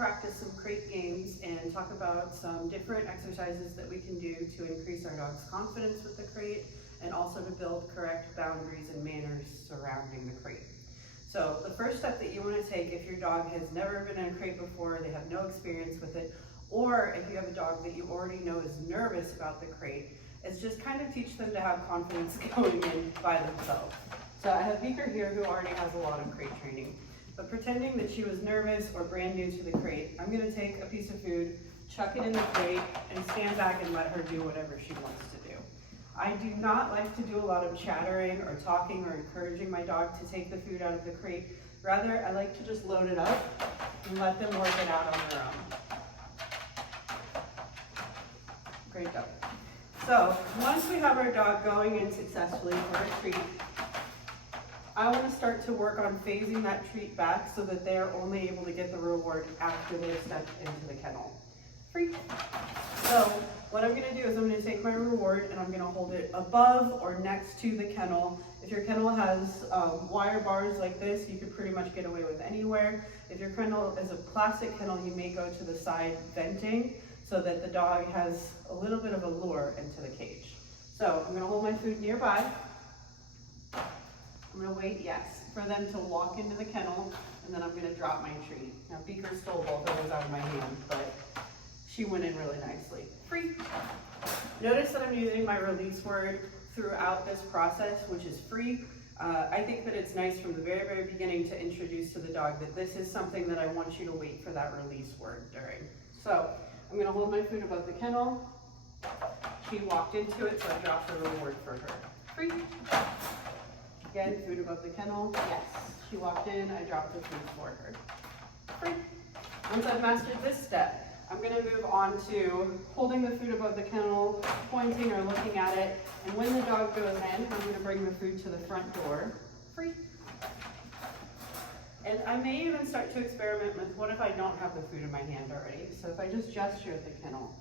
practice some crate games and talk about some different exercises that we can do to increase our dog's confidence with the crate and also to build correct boundaries and manners surrounding the crate. So the first step that you want to take if your dog has never been in a crate before, they have no experience with it, or if you have a dog that you already know is nervous about the crate, is just kind of teach them to have confidence going in by themselves. So I have Beaker here who already has a lot of crate training. But pretending that she was nervous or brand new to the crate, I'm going to take a piece of food, chuck it in the crate, and stand back and let her do whatever she wants to do. I do not like to do a lot of chattering or talking or encouraging my dog to take the food out of the crate. Rather, I like to just load it up and let them work it out on their own. Great job. So once we have our dog going in successfully for a treat, I want to start to work on phasing that treat back so that they are only able to get the reward after they've stepped into the kennel. Free. So what I'm going to do is I'm going to take my reward and I'm going to hold it above or next to the kennel. If your kennel has wire bars like this, you could pretty much get away with anywhere. If your kennel is a plastic kennel, you may go to the side venting so that the dog has a little bit of a lure into the cage. So I'm going to hold my food nearby. I'm going to wait, yes, for them to walk into the kennel, and then I'm going to drop my treat. Now, Beaker stole both of those out of my hand, but she went in really nicely. Free. Notice that I'm using my release word throughout this process, which is free. I think that it's nice from the very, very beginning to introduce to the dog that this is something that I want you to wait for that release word during. So I'm going to hold my food above the kennel. She walked into it, so I dropped the reward for her. Free. Again, food above the kennel. Yes. She walked in, I dropped the food for her. Free. Once I've mastered this step, I'm going to move on to holding the food above the kennel, pointing or looking at it, and when the dog goes in, I'm going to bring the food to the front door. Free. And I may even start to experiment with what if I don't have the food in my hand already. So if I just gesture at the kennel,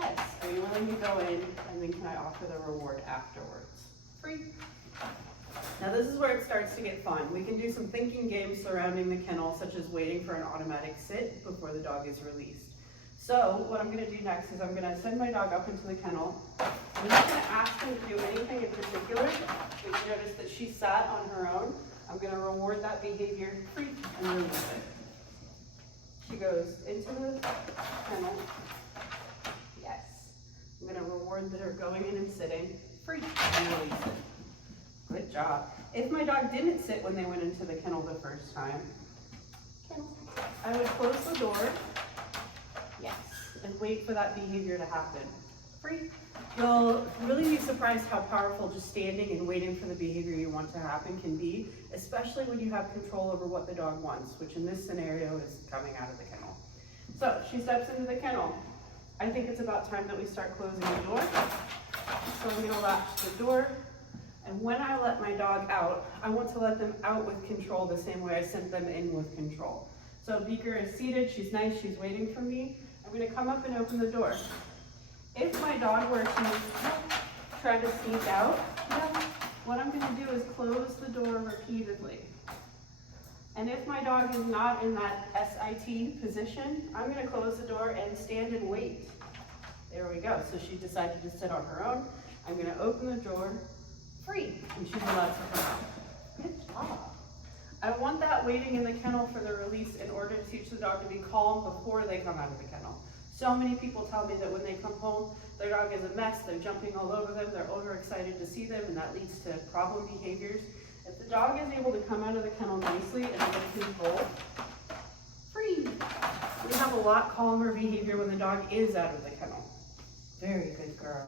yes, are you willing to go in, and then can I offer the reward afterwards? Free. Now this is where it starts to get fun. We can do some thinking games surrounding the kennel, such as waiting for an automatic sit before the dog is released. So what I'm going to do next is I'm going to send my dog up into the kennel. I'm not going to ask him to do anything in particular. You notice that she sat on her own. I'm going to reward that behavior, free, and release it. She goes into the kennel. Yes. I'm going to reward her going in and sitting, free, and release it. Good job. If my dog didn't sit when they went into the kennel the first time, I would close the door, yes, and wait for that behavior to happen. Free. You'll really be surprised how powerful just standing and waiting for the behavior you want to happen can be, especially when you have control over what the dog wants, which in this scenario is coming out of the kennel. So she steps into the kennel. I think it's about time that we start closing the door. So I'm going to latch the door. And when I let my dog out, I want to let them out with control the same way I sent them in with control. So Beaker is seated, she's nice, she's waiting for me. I'm going to come up and open the door. If my dog were to try to sneak out, what I'm going to do is close the door repeatedly. And if my dog is not in that SIT position, I'm going to close the door and stand and wait. There we go. So she decided to sit on her own. I'm going to open the door. Free, and she's allowed to come out. Good job. I want that waiting in the kennel for the release in order to teach the dog to be calm before they come out of the kennel. So many people tell me that when they come home, their dog is a mess, they're jumping all over them, they're overexcited to see them, and that leads to problem behaviors. If the dog is able to come out of the kennel nicely and under control, free. We have a lot calmer behavior when the dog is out of the kennel. Very good girl.